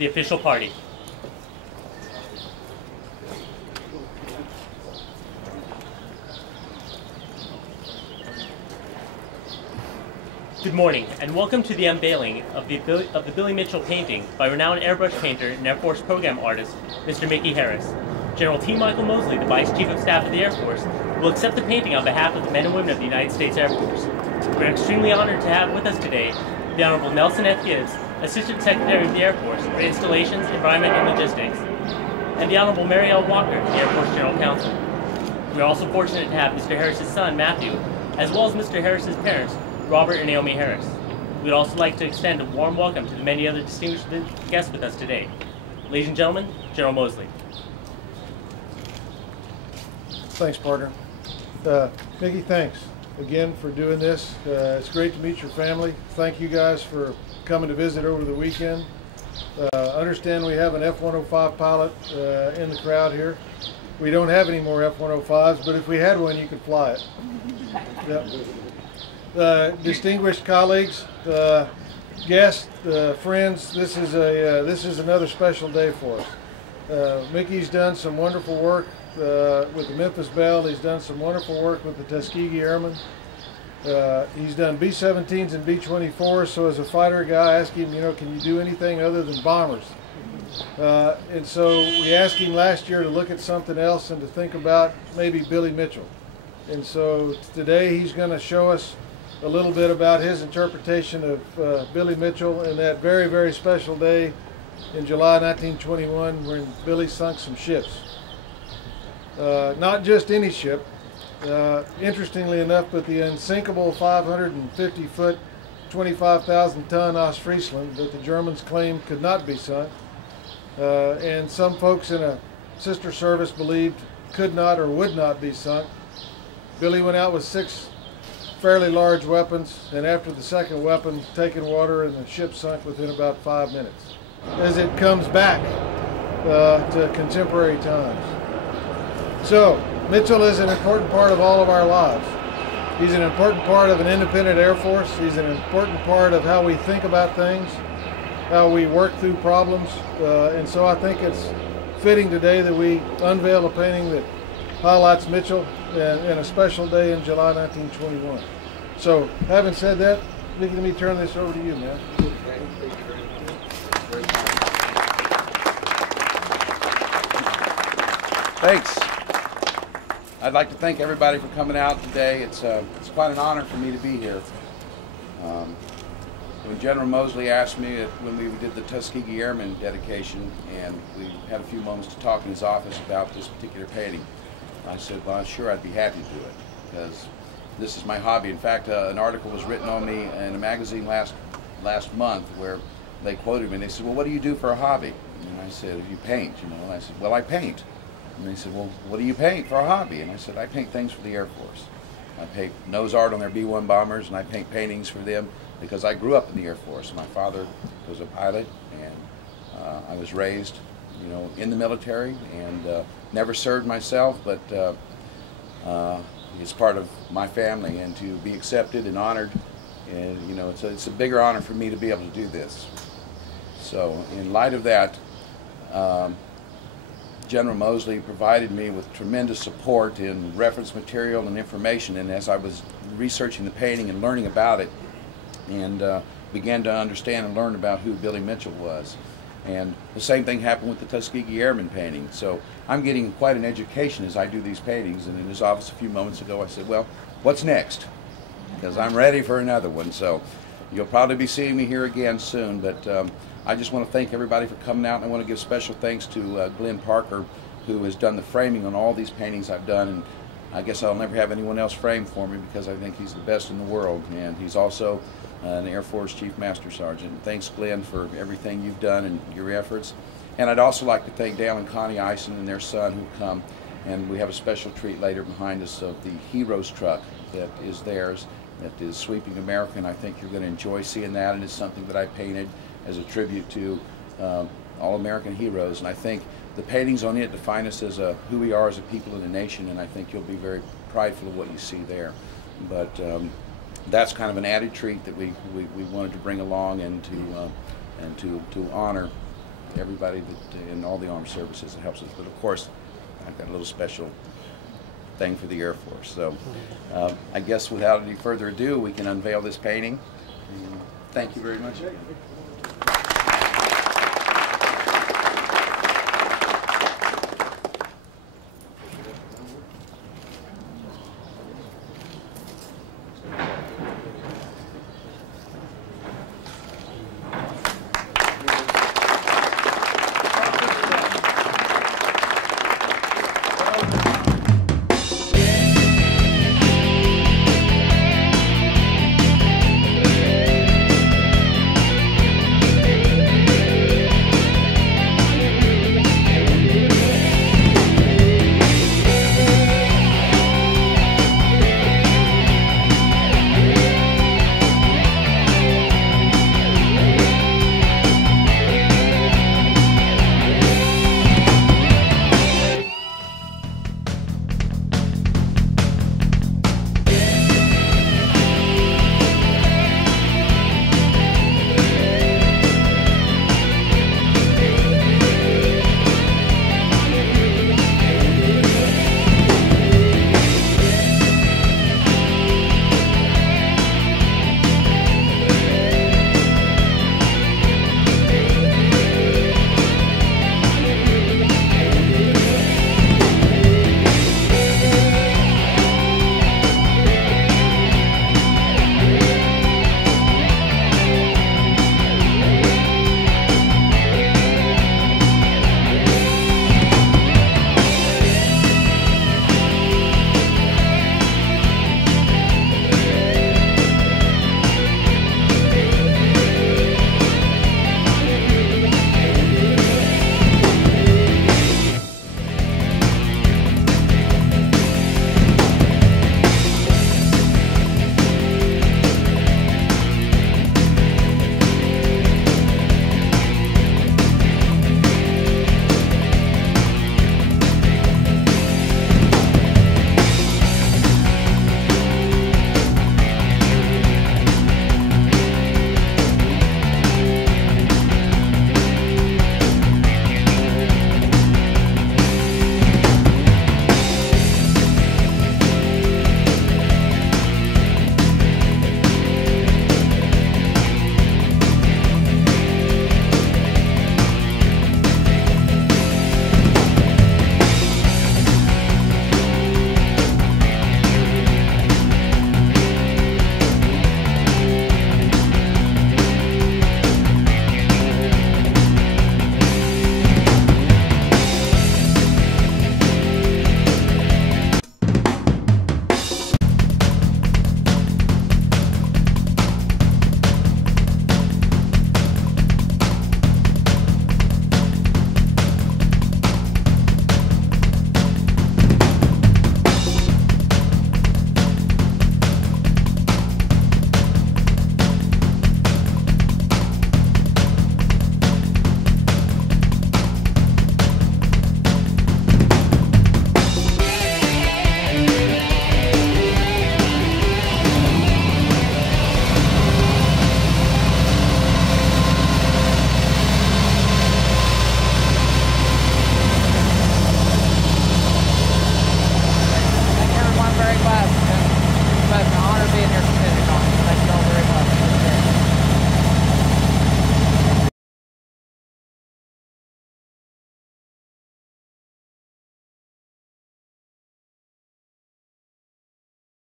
the official party. Good morning, and welcome to the unveiling of the Billy Mitchell painting by renowned airbrush painter and Air Force program artist, Mr. Mickey Harris. General T. Michael Mosley, the Vice Chief of Staff of the Air Force, will accept the painting on behalf of the men and women of the United States Air Force. We're extremely honored to have with us today the Honorable Nelson F. Gibbs, Assistant Secretary of the Air Force for Installations, Environment, and Logistics, and the Honorable Mary L. Walker, the Air Force General Counsel. We are also fortunate to have Mr. Harris's son, Matthew, as well as Mr. Harris's parents, Robert and Naomi Harris. We'd also like to extend a warm welcome to the many other distinguished guests with us today. Ladies and gentlemen, General Mosley. Thanks, partner. Mickey, thanks again for doing this. It's great to meet your family. Thank you guys for coming to visit over the weekend. Understand we have an F-105 pilot in the crowd here. We don't have any more F-105s, but if we had one, you could fly it. Yep. Distinguished colleagues, guests, friends, this is another special day for us. Mickey's done some wonderful work with the Memphis Belle. He's done some wonderful work with the Tuskegee Airmen. He's done B-17s and B-24s, so as a fighter guy, I asked him, can you do anything other than bombers? And so we asked him last year to look at something else and to think about maybe Billy Mitchell. And so today he's going to show us a little bit about his interpretation of Billy Mitchell and that very, very special day in July 1921 when Billy sunk some ships. Not just any ship, interestingly enough, but the unsinkable 550-foot, 25,000-ton Ostfriesland that the Germans claimed could not be sunk, and some folks in a sister service believed could not or would not be sunk. Billy went out with 6 fairly large weapons, and after the second weapon, taken water, and the ship sunk within about 5 minutes. As it comes back to contemporary times. So, Mitchell is an important part of all of our lives. He's an important part of an independent Air Force. He's an important part of how we think about things, how we work through problems, and so I think it's fitting today that we unveil a painting that highlights Mitchell in a special day in July 1921. So, having said that, let me turn this over to you, man. Thanks. I'd like to thank everybody for coming out today. It's quite an honor for me to be here. When General Mosley asked me when we did the Tuskegee Airmen dedication, and we had a few moments to talk in his office about this particular painting, I said, well, sure, I'd be happy to do it, because this is my hobby. In fact, an article was written on me in a magazine last month where they quoted me, and they said, well, what do you do for a hobby? And I said, you paint, And I said, well, I paint. And they said, well, what do you paint for a hobby? And I said, I paint things for the Air Force. I paint nose art on their B-1 bombers, and I paint paintings for them because I grew up in the Air Force. My father was a pilot, and I was raised, in the military, and never served myself, but it's part of my family, and to be accepted and honored, and it's a bigger honor for me to be able to do this. So, in light of that, General Mosley provided me with tremendous support in reference material and information, and as I was researching the painting and learning about it, and began to understand and learn about who Billy Mitchell was. And the same thing happened with the Tuskegee Airmen painting. So I'm getting quite an education as I do these paintings, and in his office a few moments ago I said, well, what's next? Because I'm ready for another one. So you'll probably be seeing me here again soon, but I just want to thank everybody for coming out, and I want to give special thanks to Glenn Parker, who has done the framing on all these paintings I've done, and I guess I'll never have anyone else frame for me because I think he's the best in the world, and he's also an Air Force Chief Master Sergeant. Thanks, Glenn, for everything you've done and your efforts. And I'd also like to thank Dale and Connie Eisen and their son who come, and we have a special treat later behind us of the Heroes truck that is theirs, that is sweeping America, and I think you're going to enjoy seeing that, and it's something that I painted as a tribute to all American heroes, and I think the paintings on it define us as who we are as a people in a nation, and I think you'll be very prideful of what you see there. But that's kind of an added treat that we wanted to bring along and to honor everybody that in all the armed services that helps us. But of course, I've got a little special thing for the Air Force. So I guess without any further ado, we can unveil this painting. Thank you very much.